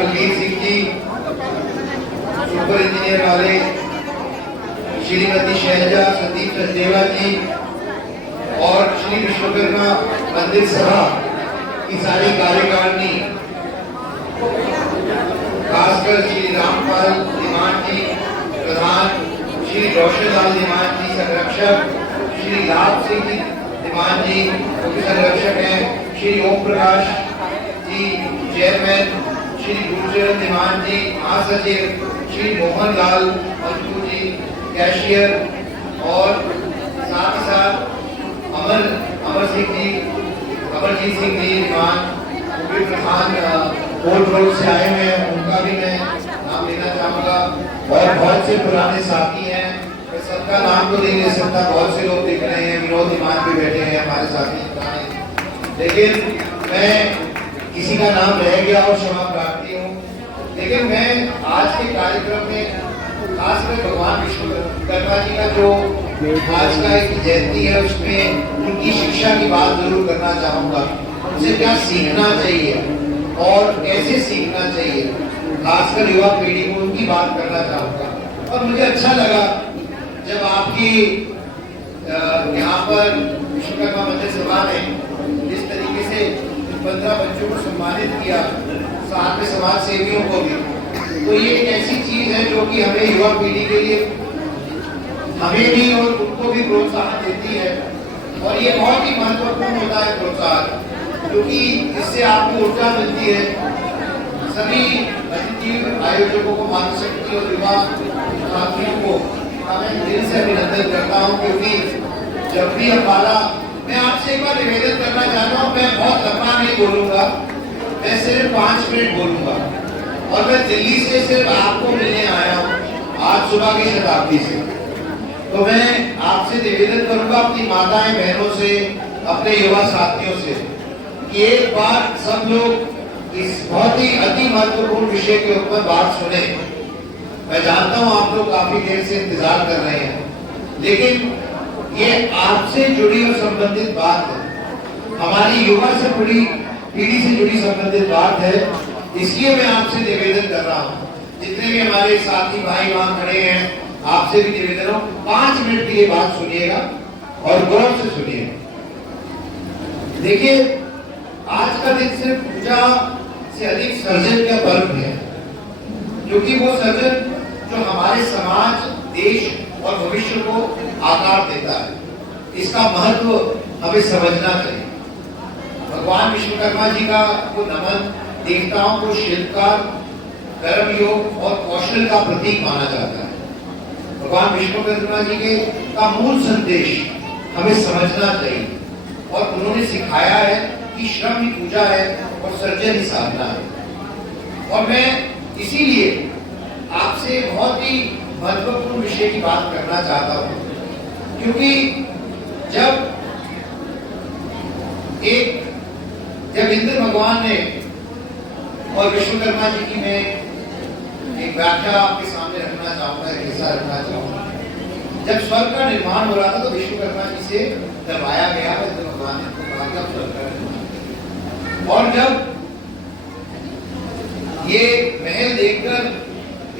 Balbir Singh ji, super engineer वाले श्रीमती शैलजा संदीप चंदेवा जी और श्री विश्वकर्मा मंदिर सभा की सारी कार्यकारिणी, खासकर श्री रामपाल धीमान जी प्रधान, श्री रोशनलाल धीमान जी संरक्षक, श्री लाभ सिंह धीमान जी मुख्य संरक्षक हैं, श्री ओम प्रकाश जी चेयरमैन, श्री गुरुचरण धीमान जी महासचिव, श्री मोहन लाल मंजू जी कैशियर और साथ ही साथ अमरजीत सिंह जी धीमान प्रधान कोर्ट रोड से आए हुए हैं, उनका भी मैं नाम लेना चाहूंगा। और बहुत से पुराने साथी हैं, मैं सबका नाम तो नहीं ले सकता, बहुत से लोग दिख रहे हैं, विनोद धीमान भी बैठे हैं हमारे साथी, लेकिन मैं किसी का नाम रह गया और क्षमा प्रार्थी हूँ। लेकिन मैं आज के कार्यक्रम में खासकर भगवान विश्वकर्मा जी का जो आज का एक जयंती है, उसमें उनकी शिक्षा की बात जरूर करना चाहूंगा। उनसे क्या सीखना चाहिए और कैसे सीखना चाहिए, खासकर युवा पीढ़ी को उनकी बात करना चाहूंगा। और मुझे अच्छा लगा जब आपकी यहाँ पर विश्वकर्मा मंदिर सभा ने जिस तरीके से 15 बच्चों को सम्मानित किया, साथ में समाज सेवियों को भी, तो ये एक ऐसी चीज है जो कि हमें युवा पीढ़ी के लिए हमें भी और उनको भी प्रोत्साहन देती है। और ये बहुत ही महत्वपूर्ण होता है प्रोत्साहन, क्योंकि इससे आपको ऊर्जा मिलती है। सभी अतिथि आयोजकों को, मातृशक्ति और युवा साथियों को मैं दिल से अभिनंदन करता हूँ, क्योंकि जब भी हमारा, मैं आपसे एक बार निवेदन करना चाहता हूँ, मैं बहुत लंबा नहीं बोलूंगा, मैं सिर्फ 5 मिनट बोलूंगा। और मैं दिल्ली से सिर्फ आपको मिलने आया हूँ आज सुबह की शताब्दी से, तो मैं आपसे निवेदन करूंगा अपनी माताएं बहनों से, अपने युवा साथियों से, कि एक बार सब लोग इस बहुत ही अति महत्वपूर्ण विषय के ऊपर बात सुने। मैं जानता हूं आप लोग काफी देर से इंतजार कर रहे हैं, लेकिन ये आपसे जुड़ी और संबंधित बात है, हमारी युवा से जुड़ी पीढ़ी से जुड़ी संबंधित बात है। इसलिए मैं आपसे निवेदन कर रहा हूँ, जितने भी हमारे साथी भाई वहां खड़े हैं, आपसे भी निवेदन हो, 5 मिनट की ये बात सुनिएगा और गौर से सुनिएगा। देखिए, आज का दिन सिर्फ पूजा से अधिक सर्जन का पर्व है, क्योंकि वो सर्जन जो हमारे समाज, देश और भविष्य को आकार देता है, इसका महत्व हमें समझना चाहिए। भगवान विश्वकर्मा जी का वो नमन देवताओं को शिल्पकार, कर्म योग और कौशल का प्रतीक माना जाता है। भगवान विश्वकर्मा जी के का मूल संदेश हमें समझना चाहिए, और उन्होंने सिखाया है कि श्रम ही पूजा है और सर्जन ही साधना है। और मैं इसीलिए आपसे बहुत ही महत्वपूर्ण विषय की बात करना चाहता हूँ, क्योंकि जब इंद्र भगवान ने और विश्वकर्मा जी की मैं एक व्याख्या आपके सामने रखना चाहूंगा, एक हिस्सा रखना चाहूंगा। जब स्वर्ग का निर्माण हो रहा था तो विश्वकर्मा जी से करवाया गया, इंद्र भगवान ने तो कहा कि स्वर्ग का निर्माण। और जब ये महल देखकर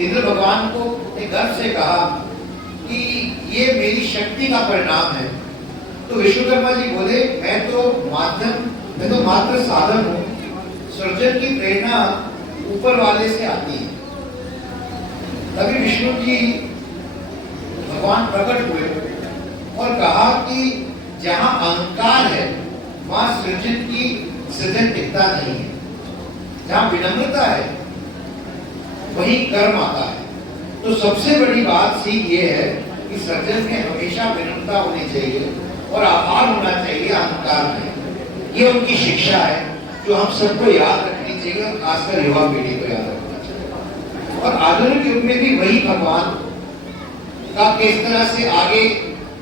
इंद्र भगवान को अपने गर्व से कहा कि ये मेरी शक्ति का परिणाम है, तो विश्वकर्मा जी बोले, मैं तो मात्र साधन हूं, सृजन की प्रेरणा ऊपर वाले से आती है। तभी विष्णु जी भगवान प्रकट हुए और कहा कि जहां अहंकार है वहां सृजन टिकता नहीं है, जहां विनम्रता है वही कर्म आता है। तो सबसे बड़ी बात सीख ये है कि सृजन में हमेशा विनम्रता होनी चाहिए और आभार होना चाहिए, अहंकार नहीं। ये उनकी शिक्षा है जो हम सबको याद रखनी चाहिए, और खासकर युवा पीढ़ी को याद रखना चाहिए। और आधुनिक युग में भी वही भगवान का किस तरह से आगे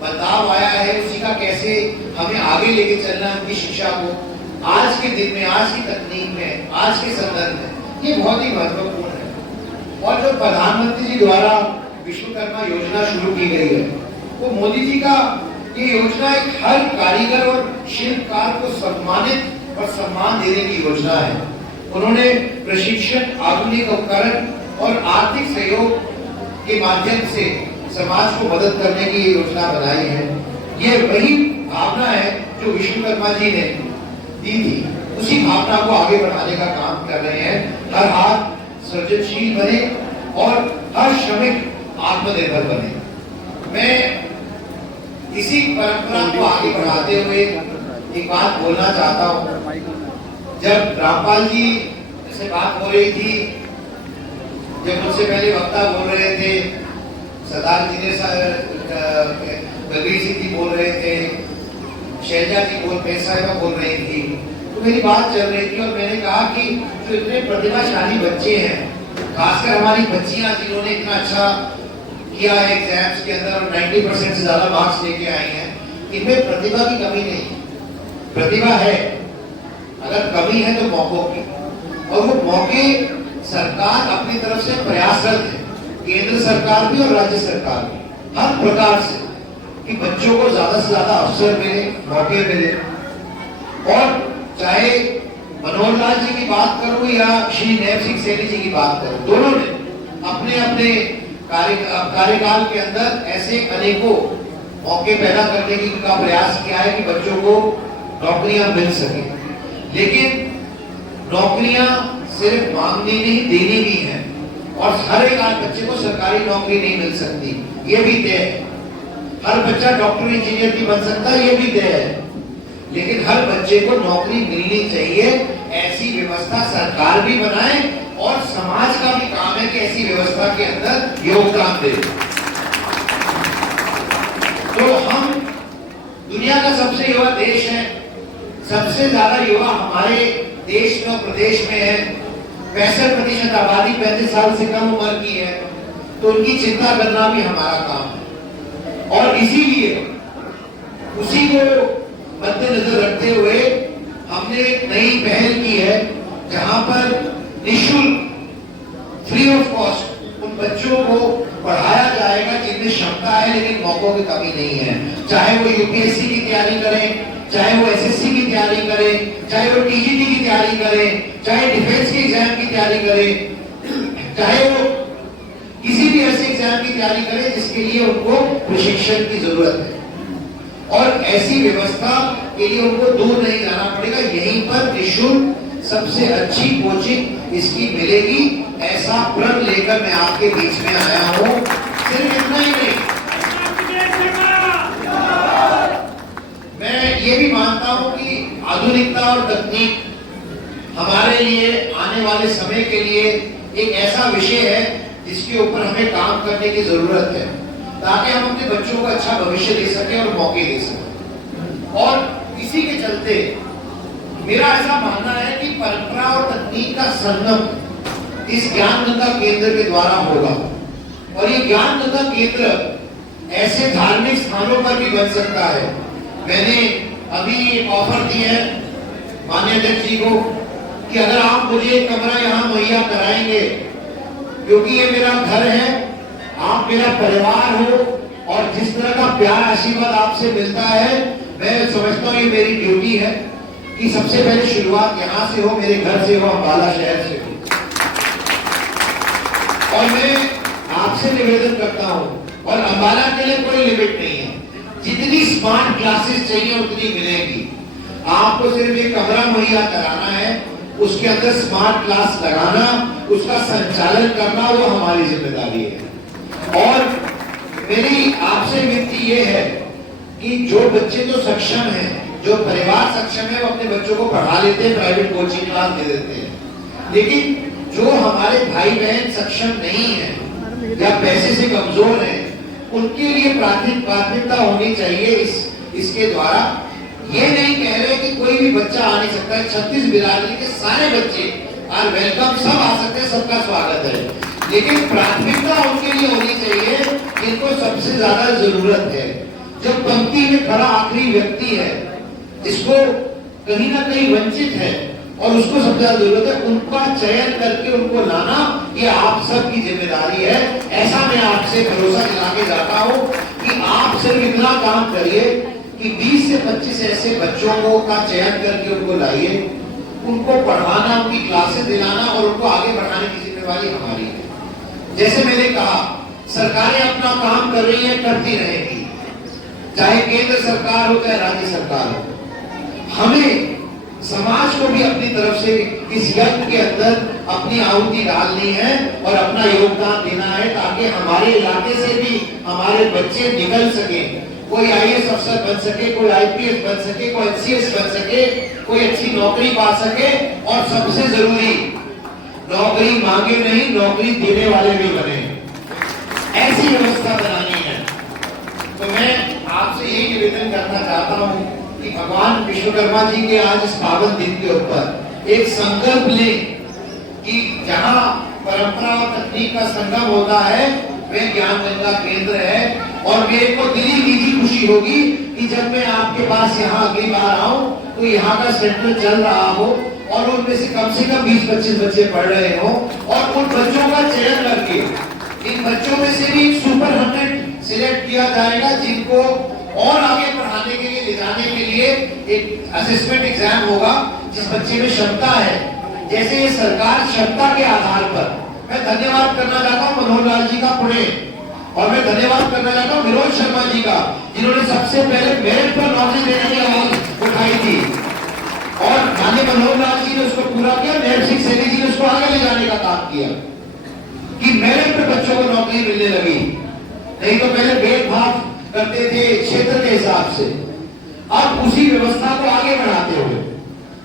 बदलाव आया है, उसी का कैसे हमें आगे लेके चलना है, उनकी शिक्षा को आज के दिन में, आज की तकनीक में, आज के संदर्भ में, ये बहुत ही महत्वपूर्ण है। और जो प्रधानमंत्री जी द्वारा विश्वकर्मा योजना शुरू की गई है, वो मोदी जी का ये योजना एक हर कारीगर और शिल्पकार को सम्मानित और सम्मान देने की योजना है। उन्होंने प्रशिक्षण, आधुनिक उपकरण और आर्थिक सहयोग के माध्यम से समाज को मदद करने की योजना बनाई है। ये वही भावना है जो विश्वकर्मा जी ने दी थी, उसी भावना को आगे बढ़ाने का काम कर रहे हैं। हर हाथ सृजनशील बने और हर श्रमिक आत्मनिर्भर बने। मैं इसी परंपरा को आगे बढ़ाते हुए एक बात बोलना चाहता हूँ। जब रामपाल जी से बात हो रही थी, जब मुझसे पहले वक्ता बोल रहे थे, सरदार जी ने बलबीर सिंह जी बोल रहे थे, शैलजा जी बोल रही थी, तो मेरी बात चल रही थी और मैंने कहा कि जो इतने प्रतिभाशाली बच्चे हैं, खासकर हमारी बच्चियां जिन्होंने इतना अच्छा किया है एग्जाम्स के अंदर और 90% से ज्यादा मार्क्स लेके आई हैं, इनमें प्रतिभा की कमी नहीं। प्रतिभा है, अगर कमी है तो मौकों की, और वो मौके सरकार अपनी तरफ से प्रयासरत है, केंद्र सरकार भी और राज्य सरकार भी, हर प्रकार से, कि बच्चों को ज्यादा से ज्यादा अवसर मिले, मौके मिले। और चाहे मनोहर लाल जी की बात करूं या श्री नैब सिंह सैनी जी की बात करूं, दोनों ने अपने अपने कार्यकाल के अंदर ऐसे अनेकों मौके पैदा करने का प्रयास किया है कि बच्चों को नौकरियां मिल सके। लेकिन नौकरियां सिर्फ मांगनी नहीं, देनी भी है, और हर एक बच्चे को सरकारी नौकरी नहीं मिल सकती, ये भी तय है। हर बच्चा डॉक्टर इंजीनियर भी बन सकता है, ये भी तय है। लेकिन हर बच्चे को नौकरी मिलनी चाहिए, ऐसी व्यवस्था सरकार भी बनाए और समाज का भी काम है कि ऐसी व्यवस्था के अंदर योगदान दे। तो हम दुनिया का सबसे युवा देश है, सबसे ज्यादा युवा हमारे देश में और प्रदेश में है। 65% आबादी 35 साल से कम उम्र की है, तो उनकी चिंता करना भी हमारा काम है। और इसीलिए उसी को मद्देनजर रखते हुए हमने एक नई पहल की है, जहां पर निःशुल्क, फ्री ऑफ कॉस्ट उन बच्चों को पढ़ाया जाएगा जिनमें क्षमता है लेकिन मौकों की कमी नहीं है। चाहे वो यूपीएससी की तैयारी करें, चाहे वो एसएससी की तैयारी करें, चाहे वो टीजीटी की तैयारी करें, चाहे डिफेंस के एग्जाम की तैयारी करें, चाहे वो किसी भी ऐसे एग्जाम की तैयारी करें जिसके लिए उनको प्रशिक्षण की जरूरत है। और ऐसी व्यवस्था के लिए उनको दूर नहीं जाना पड़ेगा, यहीं पर निःशुल्क सबसे अच्छी कोचिंग इसकी मिलेगी। ऐसा प्रण लेकर मैं आपके बीच में आया हूं। सिर्फ इतना ही नहीं, मैं ये भी मानता हूं कि आधुनिकता और तकनीक हमारे लिए आने वाले समय के लिए एक ऐसा विषय है जिसके ऊपर हमें काम करने की जरूरत है, ताकि हम अपने बच्चों को अच्छा भविष्य दे सकें और मौके दे सकें। और इसी के चलते मेरा ऐसा मानना है कि परंपरा और तकनीक का संगम इस ज्ञान गंगा केंद्र के द्वारा होगा। और ये ज्ञान गंगा केंद्र ऐसे धार्मिक स्थानों पर भी बन सकता है। मैंने अभी एक ऑफर दी है माननीय अध्यक्ष जी को कि अगर आप मुझे एक कमरा यहाँ मुहैया कराएंगे, क्योंकि ये मेरा घर है, आप मेरा परिवार हो, और जिस तरह का प्यार आशीर्वाद आपसे मिलता है, मैं समझता हूँ ये मेरी ड्यूटी है कि सबसे पहले शुरुआत यहाँ से हो, मेरे घर से हो, अम्बाला शहर से हो। और मैं आपसे निवेदन करता हूँ, और अम्बाला के लिए कोई लिमिट नहीं है, जितनी स्मार्ट क्लासेस चाहिए उतनी मिलेगी। आपको सिर्फ एक कमरा मुहैया कराना है, उसके अंदर स्मार्ट क्लास लगाना, उसका संचालन करना, वो हमारी जिम्मेदारी है। और मेरी आपसे विनती ये है कि जो बच्चे तो सक्षम हैं, जो परिवार सक्षम है, वो अपने बच्चों को पढ़ा लेते हैं, प्राइवेट कोचिंग क्लास दे देते हैं। लेकिन जो हमारे भाई बहन सक्षम नहीं है या पैसे से कमजोर हैं, उनके लिए प्राथमिकता होनी चाहिए इसके द्वारा। ये नहीं कह रहे कि कोई भी बच्चा आ नहीं सकता है, 36 बिरादरी के सारे बच्चे आर वेलकम, सब आ सकते हैं, सबका स्वागत है। लेकिन प्राथमिकता उनके लिए होनी चाहिए जिनको सबसे ज्यादा जरूरत है। जब पंक्ति में खड़ा आखिरी व्यक्ति है, जिसको कहीं ना कहीं वंचित है और उसको सबसे ज्यादा जरूरत है, उनका चयन करके उनको लाना, ये आप सबकी जिम्मेदारी है। ऐसा मैं आपसे भरोसा दिला के जाता हूँ कि आप सिर्फ इतना काम करिए कि 20 से 25 ऐसे बच्चों को का चयन करके उनको लाइए, उनको पढ़ाना, उनकी क्लासेस दिलाना और उनको आगे बढ़ाने की जिम्मेवारी हमारी है। जैसे मैंने कहा, सरकारें अपना काम कर रही है, करती रहेगी, चाहे केंद्र सरकार हो चाहे राज्य सरकार हो। हमें समाज को भी अपनी तरफ से इस यज्ञ के अंदर अपनी आहुति डालनी है और अपना योगदान देना है, ताकि हमारे इलाके से भी हमारे बच्चे निकल सके, कोई आईएएस अफसर बन सके, कोई आईपीएस बन सके, कोई एचसीएस बन सके, कोई अच्छी नौकरी पा सके, और सबसे जरूरी नौकरी मांगे नहीं, नौकरी देने वाले भी बने। ऐसी व्यवस्था बनानी है। तो मैं आपसे यही निवेदन करना चाहता हूं कि भगवान विश्वकर्मा जी के आज इस पावन दिन के ऊपर एक संकल्प लें कि जहां परंपरा और तकनीक का संगम होता है वह ज्ञान गंगा केंद्र है। और मेरे को दिली निजी खुशी होगी कि जब मैं आपके पास यहाँ अगली बार आऊं तो यहाँ का सेंटर चल रहा हो और उनमें से कम 20-25 बच्चे पढ़ रहे हो, और उन बच्चों का चयन करके इन बच्चों में से भी सुपर 100 सिलेक्ट किया जाएगा, जिनको और आगे पढ़ाने के लिए ले जाने के लिए एक असेसमेंट एग्जाम होगा, जिस बच्चे में क्षमता है। जैसे ये सरकार क्षमता के आधार पर, मैं धन्यवाद करना चाहता हूँ मनोहर लाल जी का पुणे, और मैं धन्यवाद करना चाहता हूँ विनोद शर्मा जी का, जिन्होंने सबसे पहले मेरिट पर नौकरी देने की आवाज उठाई थी, और माननीय मनोहर लाल जी ने उसको पूरा किया। नैब सिंह सैनी जी ने उसको आगे ले जाने का काम किया कि मेरिट पर बच्चों को नौकरी मिलने लगी। नहीं तो पहले भेदभाव करते थे क्षेत्र के हिसाब से। अब उसी व्यवस्था को आगे बढ़ाते हुए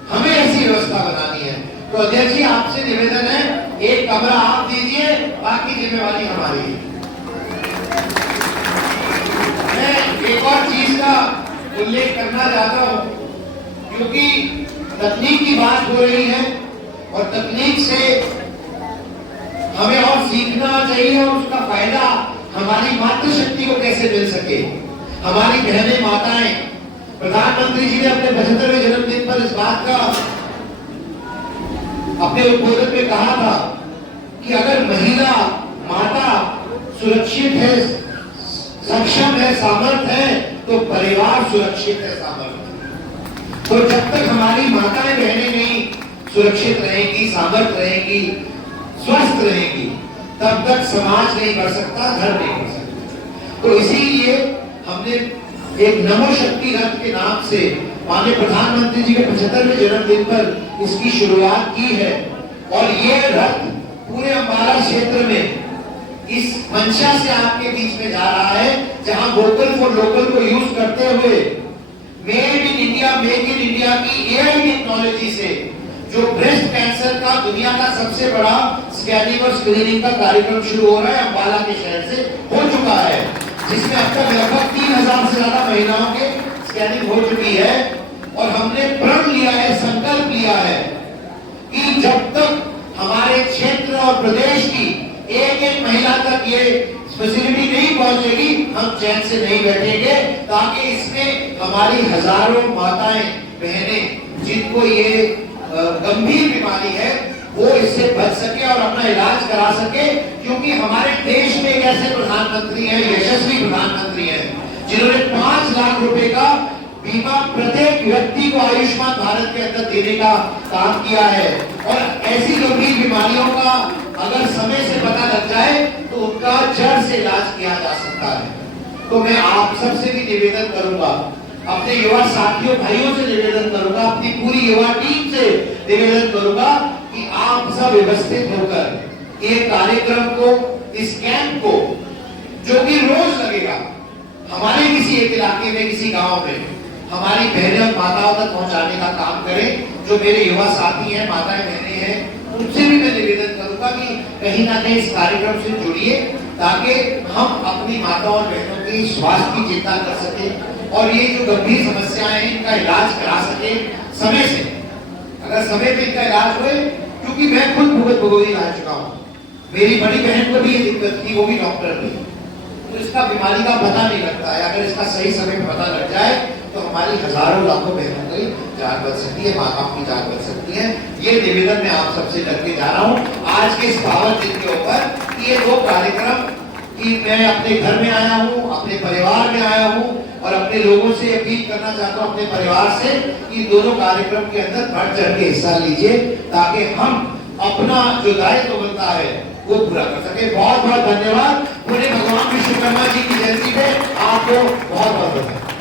हमें ऐसी व्यवस्था बनानी है। तो अध्यक्ष जी, आपसे निवेदन है, एक कमरा आप दीजिए, बाकी जिम्मेवारी हमारी है। मैं एक और चीज का उल्लेख करना चाहता हूं, क्योंकि तकनीक की बात हो रही है और तकनीक से हमें और सीखना चाहिए, और उसका फायदा हमारी मातृशक्ति को कैसे मिल सके। हमारी बहनें माताएं, प्रधानमंत्री जी ने अपने 75वें जन्मदिन पर इस बात का अपने उद्बोधन में कहा था कि अगर महिला माता सुरक्षित है, सक्षम है, सामर्थ है, तो परिवार सुरक्षित है, सामर्थ है। तो जब तक हमारी माताएं बहनें नहीं सुरक्षित रहेंगी, सामर्थ रहेंगी, स्वस्थ रहेंगी, तब तक समाज नहीं बढ़ सकता, घर नहीं बढ़ सकता। तो इसीलिए हमने एक नमो शक्ति रथ के नाम से माननीय प्रधानमंत्री जी के 75वें जन्मदिन पर इसकी शुरुआत की है। और ये रथ पूरे अम्बाला क्षेत्र में इस मंशा से आपके बीच में जा रहा है, जहां वोकल फॉर लोकल को यूज करते हुए made in India, make in India की एआई टेक्नोलॉजी से जो ब्रेस्ट कैंसर का दुनिया का सबसे बड़ा स्कैनिंग और स्क्रीनिंग का कार्यक्रम शुरू हो रहा है, अम्बाला के शहर से हो चुका है, जिसमें अब तक लगभग 3000 से ज्यादा महिलाओं के स्कैनिंग हो चुकी है। और हमने प्रण लिया है, संकल्प लिया है कि जब तक हमारे क्षेत्र और प्रदेश की एक महिला तक ये फैसिलिटी नहीं पहुंचेगी, हम चैन से नहीं बैठेंगे, ताकि इसमें हमारी हजारों माताएं बहनें जिनको ये गंभीर बीमारी है वो इससे बच सके और अपना इलाज करा सके। क्योंकि हमारे देश में एक ऐसे प्रधानमंत्री हैं, यशस्वी प्रधानमंत्री हैं, जिन्होंने 5 लाख रुपए का बीमा प्रत्येक व्यक्ति को आयुष्मान भारत के अंदर देने का काम किया है। और ऐसी गंभीर बीमारियों का अगर समय से पता लग जाए तो उनका जड़ से इलाज किया जा सकता है। तो मैं आप सबसे भी निवेदन करूंगा, अपने युवा साथियों भाइयों से निवेदन करूंगा, अपनी पूरी युवा टीम से निवेदन करूंगा कि आप सब व्यवस्थित होकर ये कार्यक्रम को, इस कैंप को, जो कि रोज लगेगा हमारे किसी एक इलाके में, किसी गांव में, हमारी बहनें और माताओं तक पहुंचाने का काम करें। जो मेरे युवा साथी हैं, माताएं बहनें हैं, उनसे भी मैं निवेदन करूंगा कि कहीं ना कहीं इस कार्यक्रम से जुड़िए, ताकि हम अपनी माताओं और बहनों की स्वास्थ्य की चिंता कर सकें और ये जो गंभीर समस्याएं हैं इनका इलाज करा सके समय से। अगर समय पे इनका इलाज हुए, क्योंकि मैं खुद भुगत भोगी रह चुका हूँ, मेरी बड़ी बहन को भी ये दिक्कत थी, वो भी डॉक्टर थी, तो इसका बीमारी का पता नहीं लगता है। अगर इसका सही समय पे पता लग जाए तो हमारी हजारों लाखों बहनों की जान बच सकती है, माताओं की जान बच सकती है। ये निवेदन मैं आप सबसे करके जा रहा हूँ आज के इस पावन दिन के ऊपर कि ये 2 कार्यक्रम कि मैं अपने घर में आया हूँ, अपने परिवार में आया हूँ, और अपने लोगों से अपील करना चाहता हूं, अपने परिवार से, कि दोनों कार्यक्रम के अंदर बढ़ चढ़ के हिस्सा लीजिए ताकि हम अपना जो दायित्व बनता है वो पूरा कर सके। बहुत बहुत धन्यवाद। पूरे भगवान विश्वकर्मा जी की जयंती पे आपको बहुत बहुत बधाई।